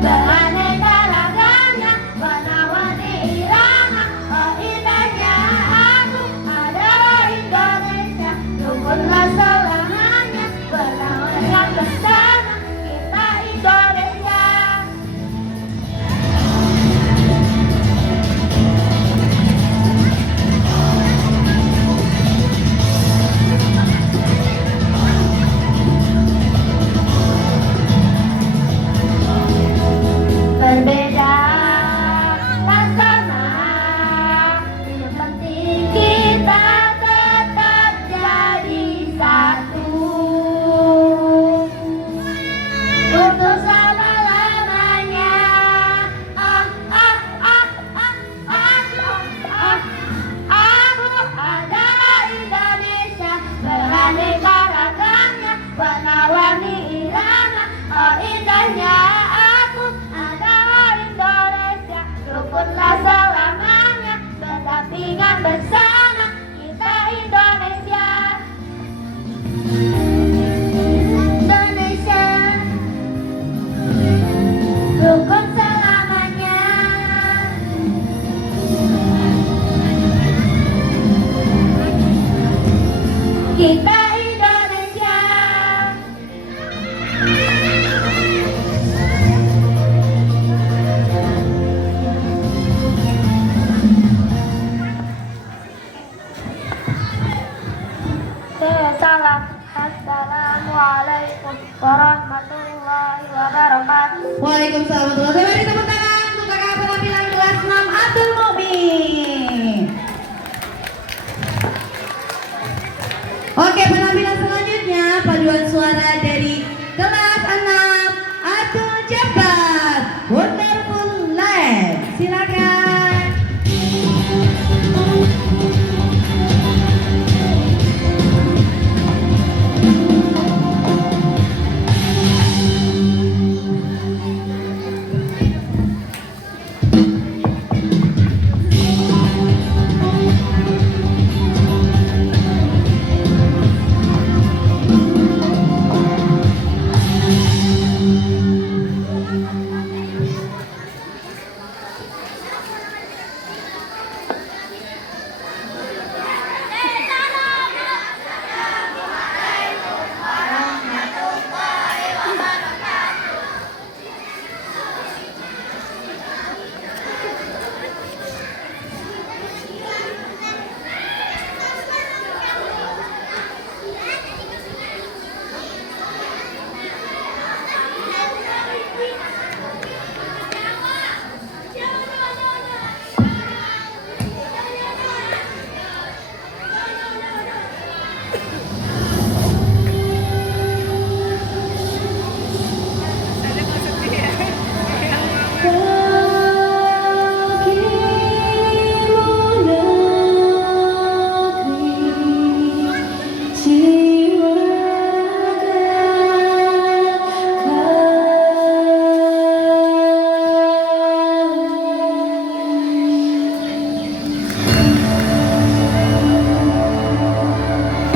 beraneka ragamnya warna-warni irama. Oh indahnya aku adalah Indonesia, rukunlah selamanya berlawan bersama kita Indonesia. Berbeda pasangan, yang penting kita tetap jadi satu untuk selama-lamanya. Aku adalah Indonesia, beraneka ragamnya warna-warni irama. Oh indahnya aku adalah Indonesia, rukunlah selamanya berdampingan bersama kita Indonesia. Indonesia rukun selamanya. Kita Indonesia. Salam. Assalamualaikum warahmatullahi wabarakatuh. Waalaikumsalam warahmatullahi wabarakatuh. Beri tepuk tangan untuk kakak penampilan kelas 6 Abdul Mumin. Oke, penampilan selanjutnya paduan suara dari kelas 6 Abdul Jabbar, Wonderful Life. Silakan.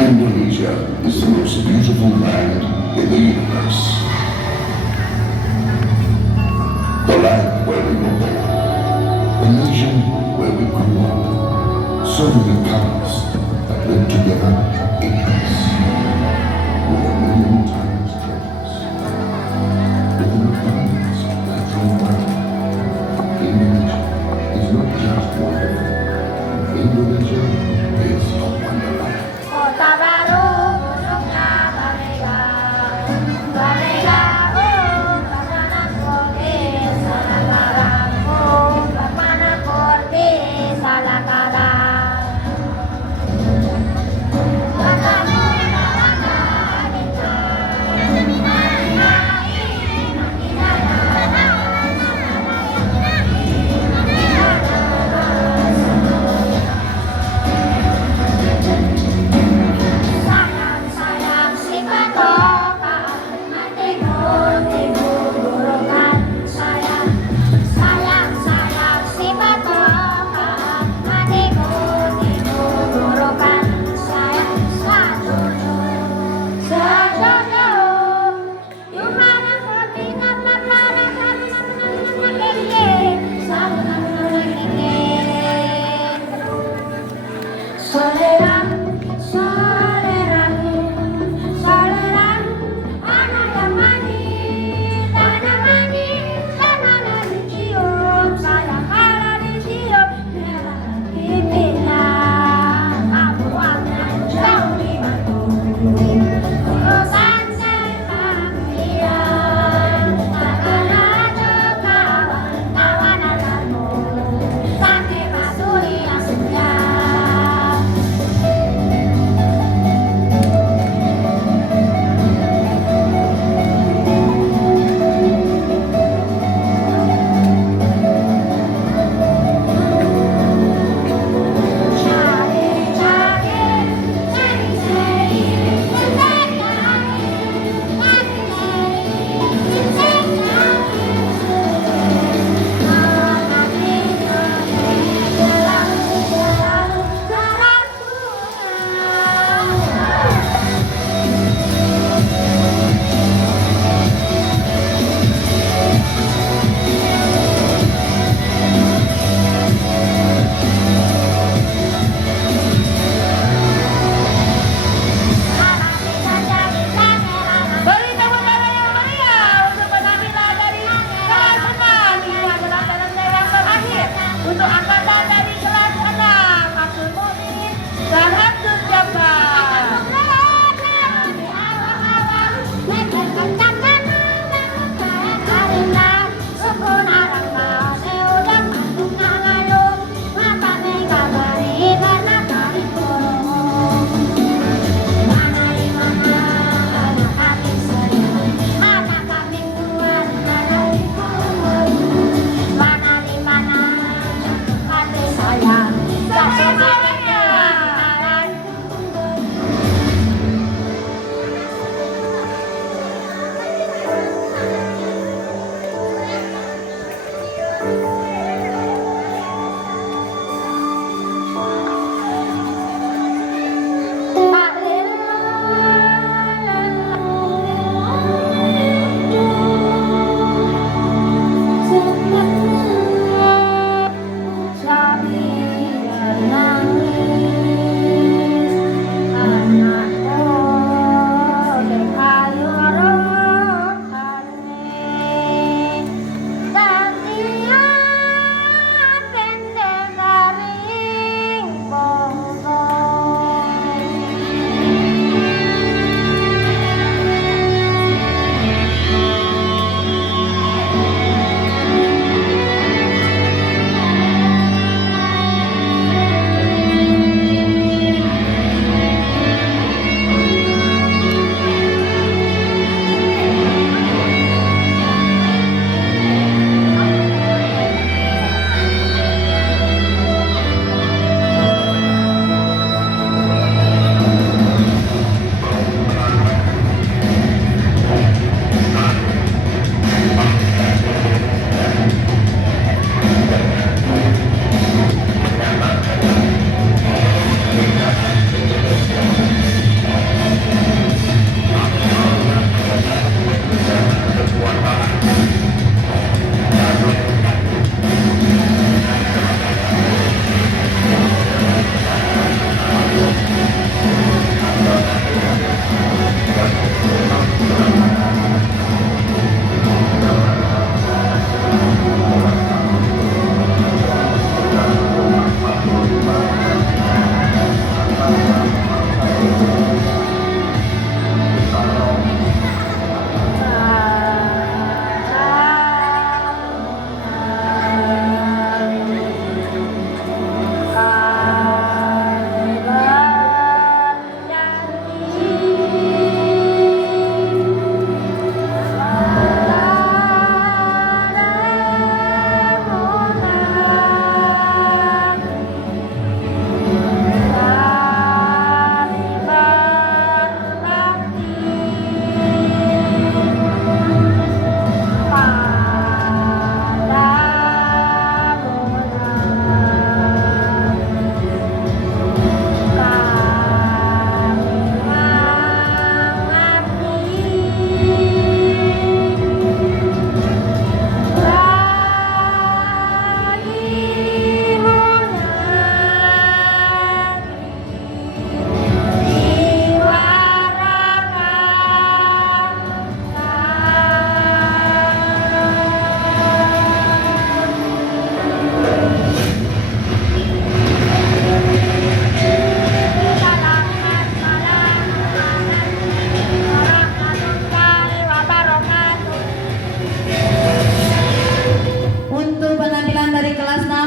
Indonesia is the most beautiful land in the universe. The land where we were born, the nation where we grew up. So many colors that live together in peace. With a million times treasures. With an abundance of natural wealth. Indonesia is not just wonderful. Indonesia is a wonderland. Kota baru gunungnya berbeda, berbeda. Oh, bagaimana kurdi salah kalamku, bagaimana kurdi salah kalam.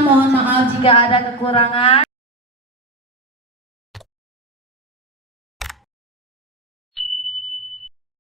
Mohon maaf jika ada kekurangan.